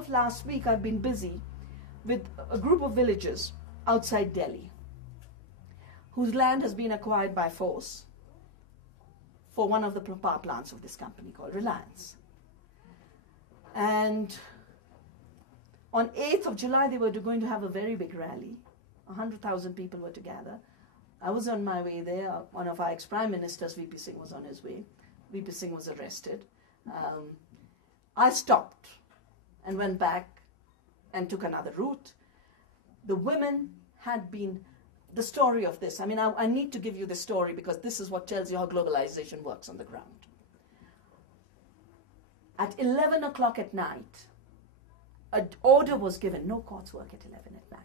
of last week, I've been busy with a group of villagers outside Delhi whose land has been acquired by force for one of the power plants of this company called Reliance. And on 8th of July, they were going to have a very big rally. 100,000 people were to gather. I was on my way there. One of our ex-prime ministers, VP Singh, was on his way. VP Singh was arrested. I stopped and went back and took another route. The women had been, the story of this, I mean, I need to give you the story because this is what tells you how globalization works on the ground. At 11 o'clock at night, an order was given, no courts work at 11 at night.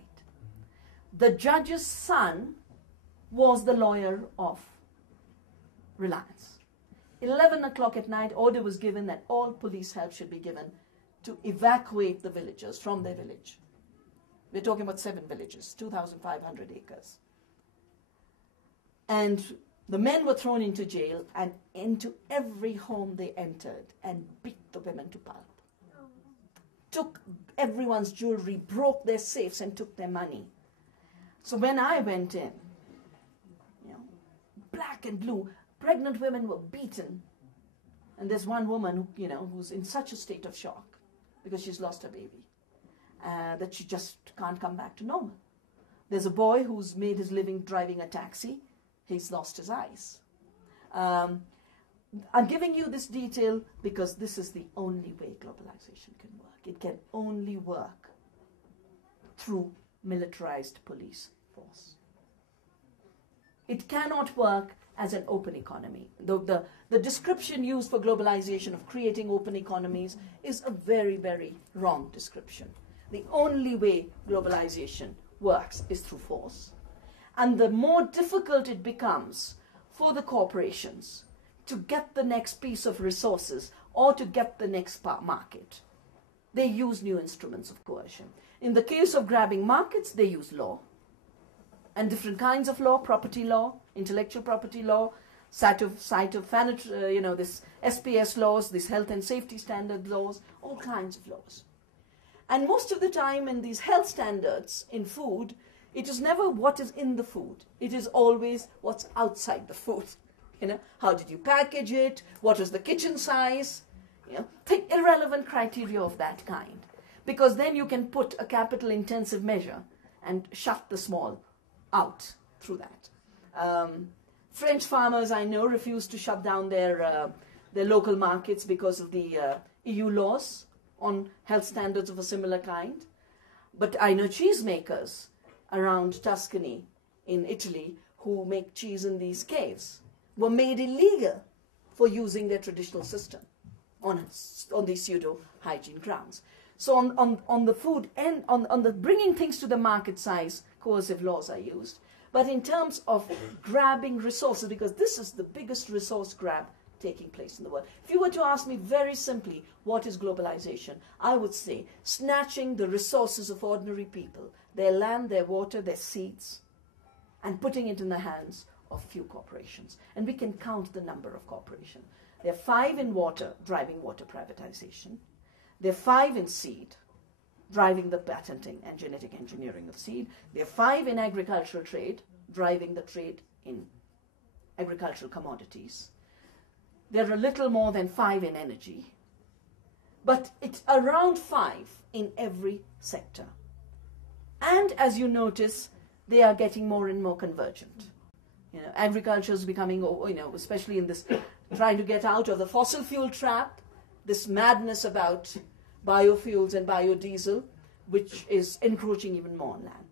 The judge's son was the lawyer of Reliance. 11 o'clock at night, order was given that all police help should be given to evacuate the villagers from their village. We're talking about 7 villages, 2,500 acres. And the men were thrown into jail, and into every home they entered and beat the women to pulp. Took everyone's jewelry, broke their safes, and took their money. So when I went in, you know, black and blue, pregnant women were beaten. And there's one woman, you know, who's in such a state of shock because she's lost her baby, that she just can't come back to normal. There's a boy who's made his living driving a taxi. He's lost his eyes. I'm giving you this detail because this is the only way globalization can work. It can only work through militarized police force. It cannot work as an open economy. The description used for globalization of creating open economies is a very, very wrong description. The only way globalization works is through force. And the more difficult it becomes for the corporations to get the next piece of resources or to get the next market, they use new instruments of coercion. In the case of grabbing markets, they use law. And different kinds of law, property law, intellectual property law, this SPS laws, these health and safety standard laws, all kinds of laws. And most of the time in these health standards in food, it is never what is in the food. It is always what's outside the food. You know, how did you package it? What is the kitchen size? You know, think irrelevant criteria of that kind. Because then you can put a capital intensive measure and shut the small out through that. French farmers, I know, refuse to shut down their local markets because of the EU laws on health standards of a similar kind. But I know cheesemakers around Tuscany in Italy who make cheese in these caves were made illegal for using their traditional system on these pseudo-hygiene grounds. So on the food and on the bringing things to the market size, coercive laws are used. But in terms of grabbing resources, because this is the biggest resource grab taking place in the world. If you were to ask me very simply, what is globalization? I would say snatching the resources of ordinary people, their land, their water, their seeds, and putting it in the hands of few corporations. And we can count the number of corporations. There are 5 in water, driving water privatization. There are 5 in seed, driving the patenting and genetic engineering of seed. There are 5 in agricultural trade, driving the trade in agricultural commodities. There are a little more than 5 in energy. But it's around 5 in every sector. And as you notice, they are getting more and more convergent. You know, agriculture is becoming, you know, especially in this, trying to get out of the fossil fuel trap, this madness about biofuels and biodiesel, which is encroaching even more on land.